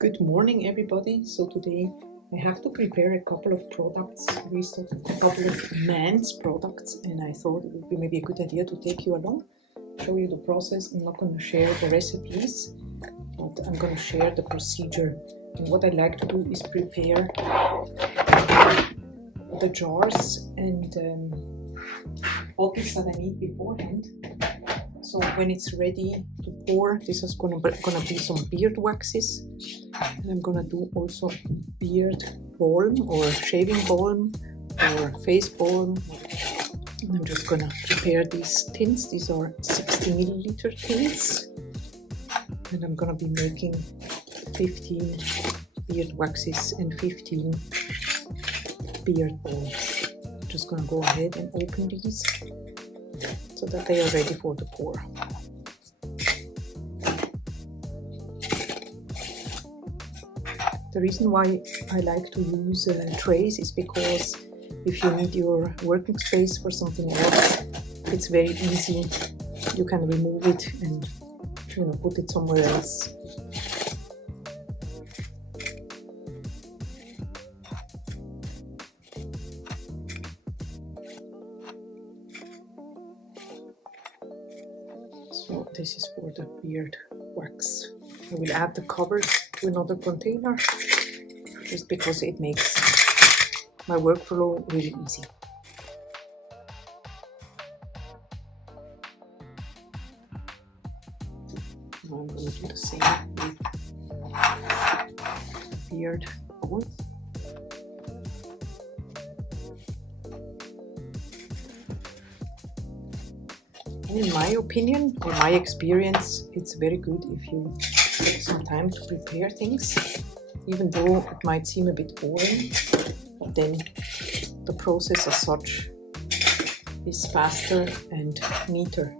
Good morning, everybody. So today I have to prepare a couple of products, a couple of men's products, and I thought it would be maybe a good idea to take you along, show you the process. I'm not going to share the recipes, but I'm going to share the procedure. And what I like to do is prepare the jars and bottles that I need beforehand. So when it's ready to pour, this is gonna be some beard waxes, and I'm gonna do also beard balm or shaving balm or face balm. And I'm just gonna prepare these tins. These are 60 milliliter tins, and I'm gonna be making 15 beard waxes and 15 beard balms. I'm just gonna go ahead and open these so that they are ready for the pour. The reason why I like to use trays is because if you need your working space for something else, it's very easy. You can remove it and put it somewhere else. So this is for the beard wax. I will add the covers to another container just because it makes my workflow really easy. Now I'm going to do the same with beard balls. In my opinion, or my experience, it's very good if you take some time to prepare things, even though it might seem a bit boring, but then the process as such is faster and neater.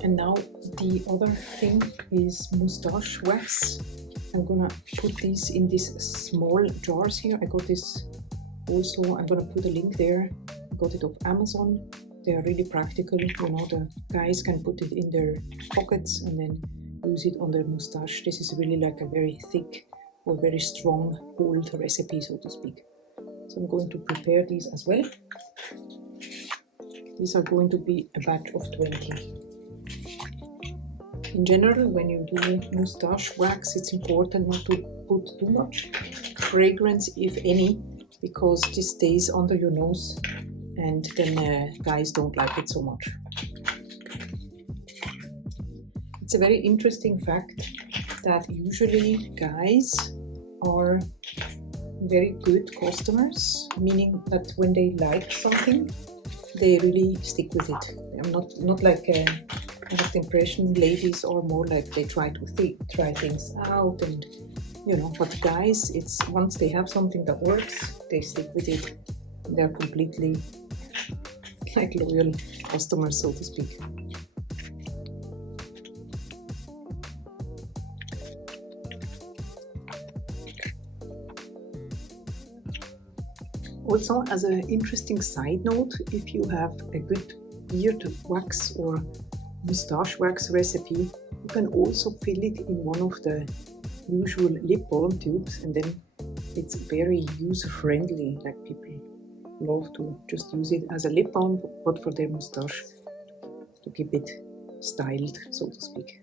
And now the other thing is moustache wax. I'm gonna put these in these small jars here. I got this also, I'm gonna put a link there. I got it off Amazon. They are really practical. The guys can put it in their pockets and then use it on their moustache. This is really like a very thick or very strong hold recipe, so to speak. So I'm going to prepare these as well. These are going to be a batch of 20. In general, when you do moustache wax, it's important not to put too much fragrance, if any, because this stays under your nose and then guys don't like it so much. It's a very interesting fact that usually guys are very good customers, meaning that when they like something, they really stick with it. I'm not like I have the impression ladies are more like they try to try things out, and but guys, it's once they have something that works, they stick with it. They're completely like loyal customers, so to speak. Also, as an interesting side note, if you have a good beard wax or moustache wax recipe, you can also fill it in one of the usual lip balm tubes, and then it's very user-friendly. Like people love to just use it as a lip balm, but for their moustache, to keep it styled, so to speak.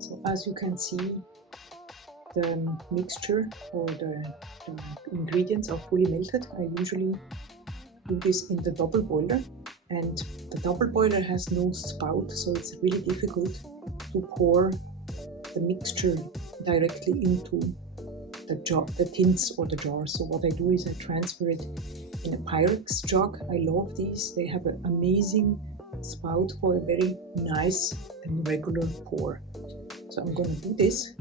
So as you can see, the mixture or the ingredients are fully melted. I usually do this in the double boiler, and the double boiler has no spout, so it's really difficult to pour the mixture directly into the tins or the jar. So what I do is I transfer it in a Pyrex jug. I love these. They have an amazing spout for a very nice and regular pour. So I'm going to do this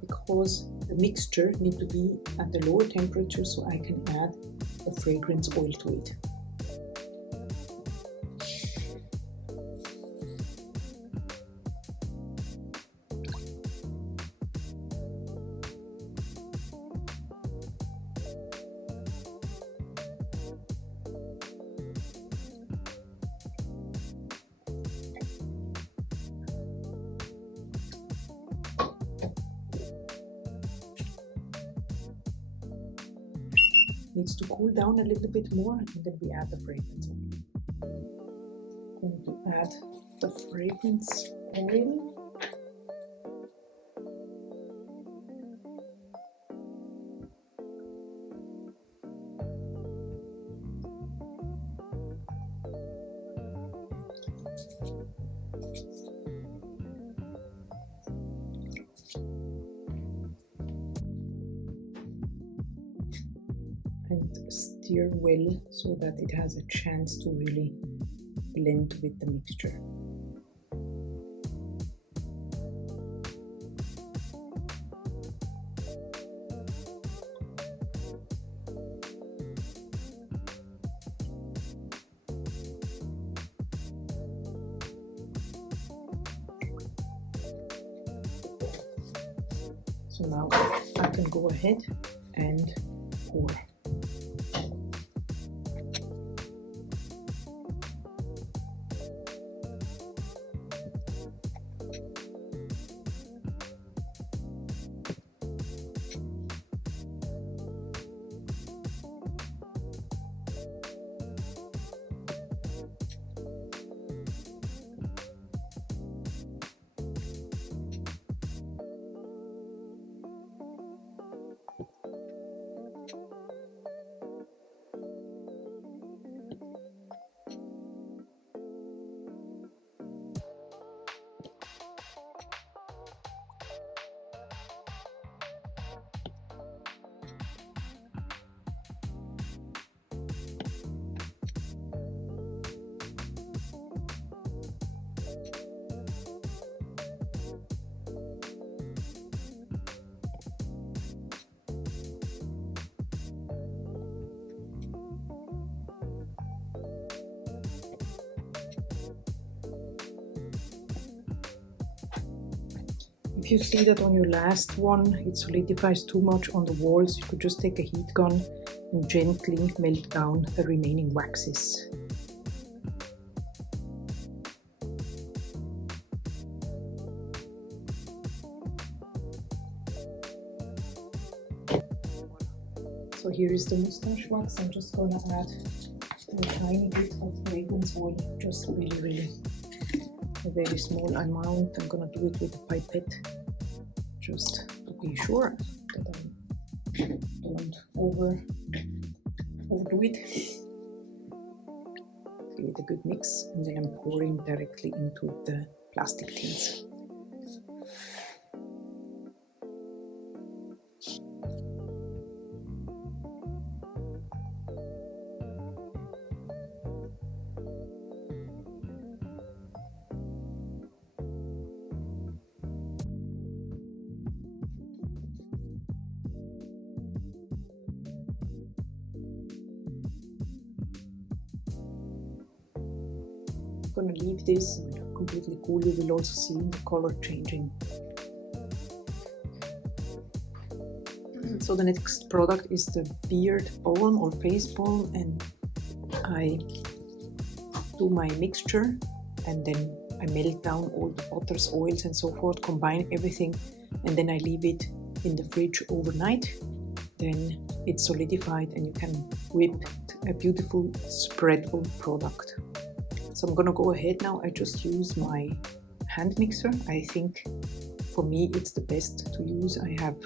because the mixture needs to be at the lower temperature so I can add the fragrance oil to it. needs to cool down a little bit more, and then we add the fragrance oil. Going to add the fragrance oil. And stir well so that it has a chance to really blend with the mixture. So now I can go ahead and pour. If you see that on your last one it solidifies too much on the walls, you could just take a heat gun and gently melt down the remaining waxes. So here is the moustache wax. I'm just gonna add a tiny bit of fragrance oil, just really a very small amount. I'm gonna do it with a pipette, just to be sure that I don't overdo it. Give it a good mix, and then I'm pouring directly into the plastic tins. I'm gonna leave this completely cool. You will also see the color changing. So the next product is the beard balm or face balm, and I do my mixture and then I melt down all the butters, oils and so forth, combine everything, and then I leave it in the fridge overnight. Then it's solidified and you can whip a beautiful spreadable product. So I'm gonna go ahead now. I just use my hand mixer. I think for me it's the best to use. I have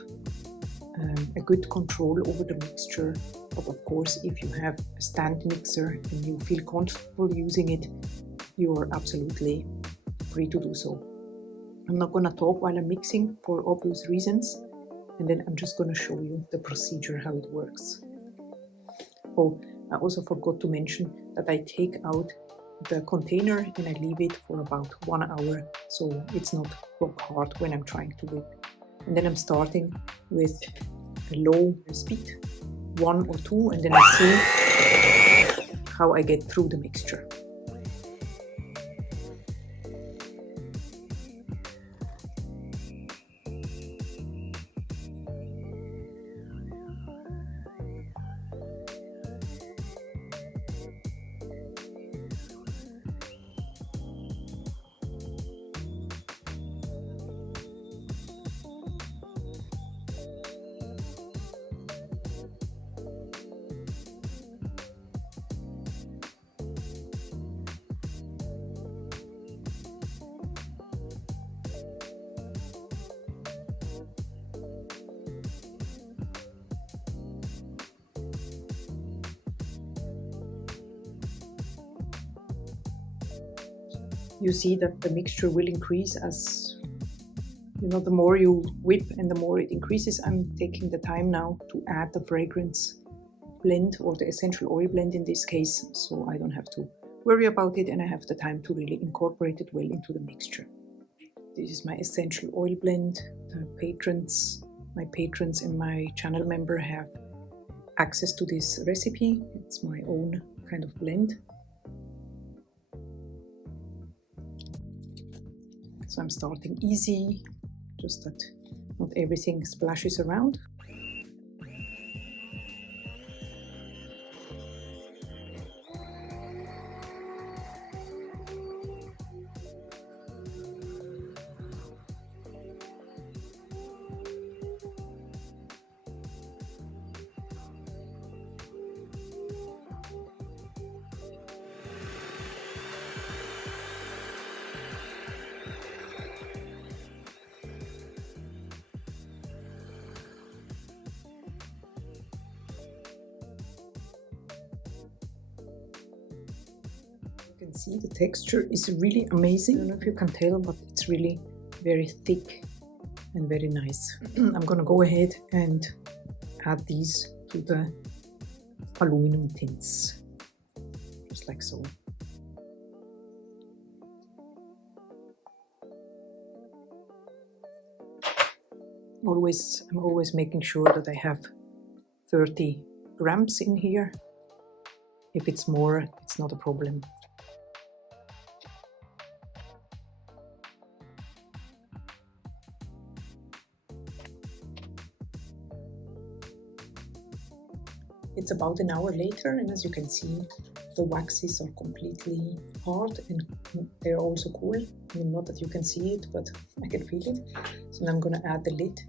a good control over the mixture, but of course if you have a stand mixer and you feel comfortable using it, you're absolutely free to do so. I'm not gonna talk while I'm mixing for obvious reasons, and then I'm just gonna show you the procedure, how it works. Oh, I also forgot to mention that I take out the container and I leave it for about 1 hour, so it's not rock hard when I'm trying to whip. And then I'm starting with a low speed, 1 or 2, and then I see how I get through the mixture. you see that the mixture will increase as, you know, the more you whip and the more it increases. I'm taking the time now to add the fragrance blend, or the essential oil blend in this case, so I don't have to worry about it and I have the time to really incorporate it well into the mixture. This is my essential oil blend. My patrons and my channel member have access to this recipe. It's my own kind of blend. So I'm starting easy, just that not everything splashes around. You can see the texture is really amazing. I don't know if you can tell, but it's really very thick and very nice. I'm gonna go ahead and add these to the aluminum tints, just like so. I'm always making sure that I have 30 grams in here. If it's more, it's not a problem. It's about an hour later, and as you can see, the waxes are completely hard and they're also cool. I mean, not that you can see it, but I can feel it. So now I'm gonna add the lid.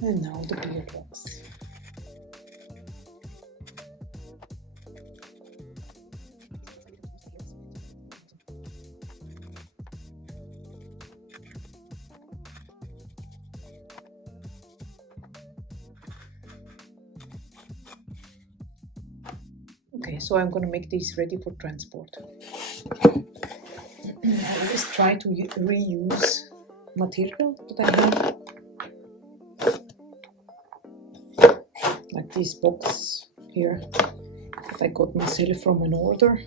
And now the beard wax. Okay, so I'm going to make these ready for transport. I always try to reuse material that I have. Like this box here that I got myself from an order.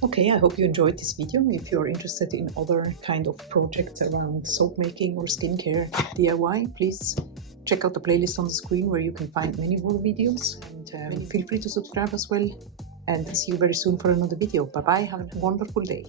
Okay, I hope you enjoyed this video. If you're interested in other kind of projects around soap making or skincare DIY, please check out the playlist on the screen where you can find many more videos. And feel free to subscribe as well. And see you very soon for another video. Bye bye, have a wonderful day.